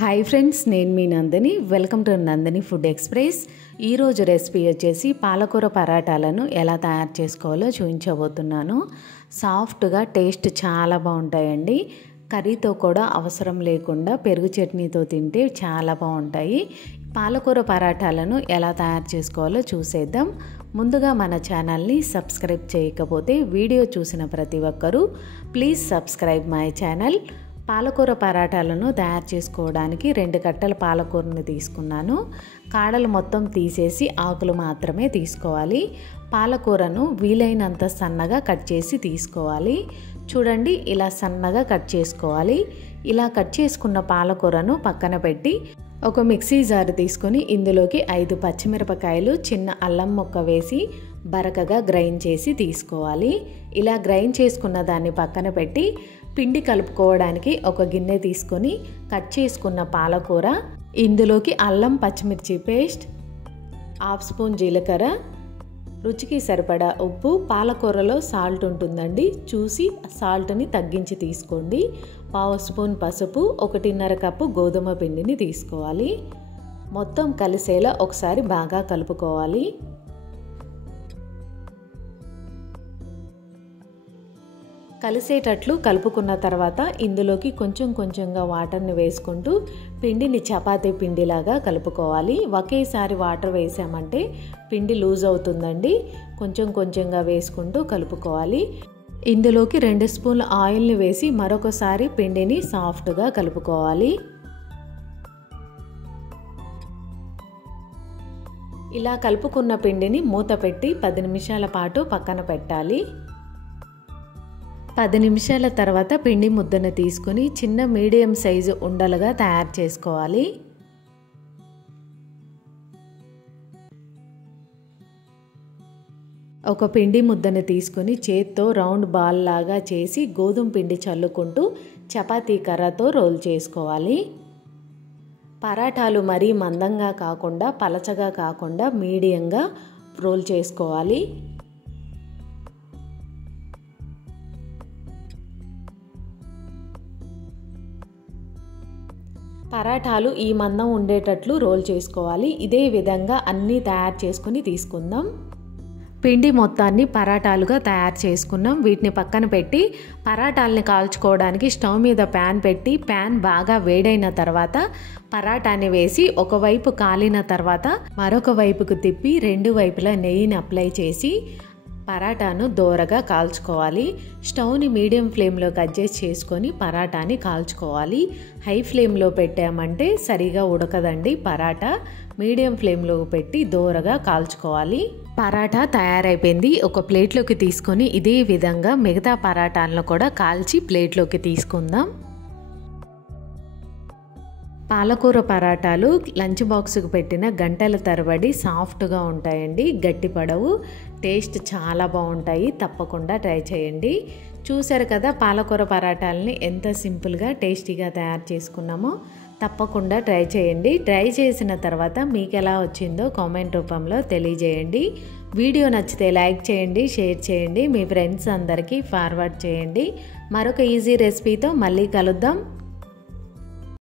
Hi friends, నేను మీ Nandini. Welcome to Nandini food express. ఈరోజు రెసిపీ వచ్చేసి పాలకూర పరాటాలను ఎలా తయారు చేసుకోవాలో చూపించబోతున్నాను. సాఫ్ట్గా టేస్ట్ చాలా బాగుంటాయండి. కర్రీతో కూడా అవసరం లేకుండా పెరుగు చట్నీతో తింటే చాలా బాగుంటాయి. పాలకూర పరాటాలను ఎలా తయారు చేసుకోవాలో చూసేద్దాం. ముందుగా మన ఛానల్ని సబ్స్క్రైబ్ చేయకపోతే వీడియో చూసిన ప్రతి ఒక్కరూ ప్లీజ్ సబ్స్క్రైబ్ మై ఛానల్. పాలకూర పరాటాలను తయారు చేసుకోవడానికి 2 కట్టల పాలకూరని తీసుకున్నాను. కాడలు మొత్తం తీసేసి ఆకులు మాత్రమే తీసుకోవాలి. పాలకూరను వీలైనంత సన్నగా కట్ చేసి తీసుకోవాలి. చూడండి, ఇలా సన్నగా కట్ చేసుకోవాలి. ఇలా కట్ చేసుకున్న పాలకూరను పక్కన పెట్టి ఒక మిక్సీ జార్ తీసుకొని ఇందులోకి 5 పచ్చిమిరపకాయలు, చిన్న అల్లం ముక్క వేసి బరకగా గ్రైండ్ చేసి తీసుకోవాలి. ఇలా గ్రైండ్ చేసుకున్న దాన్ని పక్కన పెట్టి పిండి కలుపుకోవడానికి ఒక గిన్నె తీసుకొని కట్ చేసుకున్న పాలకూర, ఇందులోకి అల్లం పచ్చిమిర్చి పేస్ట్, 1/2 స్పూన్ జీలకర్ర, రుచికి సరిపడా ఉప్పు, పాలకూరలో సాల్ట్ ఉంటుందండి, చూసి సాల్ట్ని తగ్గించి తీసుకోండి. 1/2 స్పూన్ పసుపు, 1.5 కప్పు గోధుమ పిండిని తీసుకోవాలి. మొత్తం కలిసేలా ఒకసారి బాగా కలుపుకోవాలి. కలిసేటట్లు కలుపుకున్న తర్వాత ఇందులోకి కొంచెం కొంచెంగా వాటర్ని వేసుకుంటూ పిండిని చపాతీ పిండిలాగా కలుపుకోవాలి. ఒకేసారి వాటర్ వేసామంటే పిండి లూజ్ అవుతుందండి. కొంచెం కొంచెంగా వేసుకుంటూ కలుపుకోవాలి. ఇందులోకి 2 స్పూన్ల ఆయిల్ని వేసి మరొకసారి పిండిని సాఫ్ట్గా కలుపుకోవాలి. ఇలా కలుపుకున్న పిండిని మూత పెట్టి 10 నిమిషాల పాటు పక్కన పెట్టాలి. 10 నిమిషాల తర్వాత పిండి ముద్దను తీసుకుని చిన్న మీడియం సైజు ఉండలుగా తయారు చేసుకోవాలి. ఒక పిండి ముద్దను తీసుకొని చేత్తో రౌండ్ బాల్ లాగా చేసి గోధుమ పిండి చల్లుకుంటూ చపాతీ కర్రతో రోల్ చేసుకోవాలి. పరాటాలు మరీ మందంగా కాకుండా పలచగా కాకుండా మీడియంగా రోల్ చేసుకోవాలి. పరాటాలు ఈ మందం ఉండేటట్లు రోల్ చేసుకోవాలి. ఇదే విధంగా అన్నీ తయారు చేసుకుని తీసుకుందాం. పిండి మొత్తాన్ని పరాటాలుగా తయారు చేసుకున్నాం. వీటిని పక్కన పెట్టి పరాటాలని కాల్చుకోవడానికి స్టవ్ మీద ప్యాన్ పెట్టి ప్యాన్ బాగా వేడైన తర్వాత పరాటాని వేసి ఒకవైపు కాలిన తర్వాత మరొక వైపుకు తిప్పి 2 వైపులా నెయ్యిని అప్లై చేసి పరాటాను దోరగా కాల్చుకోవాలి. స్టవ్ని మీడియం ఫ్లేమ్లోకి అడ్జస్ట్ చేసుకొని పరాటాని కాల్చుకోవాలి. హై ఫ్లేమ్లో పెట్టామంటే సరిగా ఉడకదండి పరాటా. మీడియం ఫ్లేమ్లో పెట్టి దోరగా కాల్చుకోవాలి. పరాటా తయారైపోయింది. ఒక ప్లేట్లోకి తీసుకొని ఇదే విధంగా మిగతా పరాటాలను కూడా కాల్చి ప్లేట్లోకి తీసుకుందాం. పాలకూర పరాటాలు లంచ్ బాక్స్కి పెట్టిన గంటల తరబడి సాఫ్ట్గా ఉంటాయండి, గట్టిపడవు. టేస్ట్ చాలా బాగుంటాయి. తప్పకుండా ట్రై చేయండి. చూసారు కదా పాలకూర పరాటాలని ఎంత సింపుల్గా టేస్టీగా తయారు చేసుకున్నామో. తప్పకుండా ట్రై చేయండి. ట్రై చేసిన తర్వాత మీకు ఎలా వచ్చిందో కామెంట్ రూపంలో తెలియజేయండి. వీడియో నచ్చితే లైక్ చేయండి, షేర్ చేయండి, మీ ఫ్రెండ్స్ అందరికీ ఫార్వర్డ్ చేయండి. మరొక ఈజీ రెసిపీతో మళ్ళీ కలుద్దాం.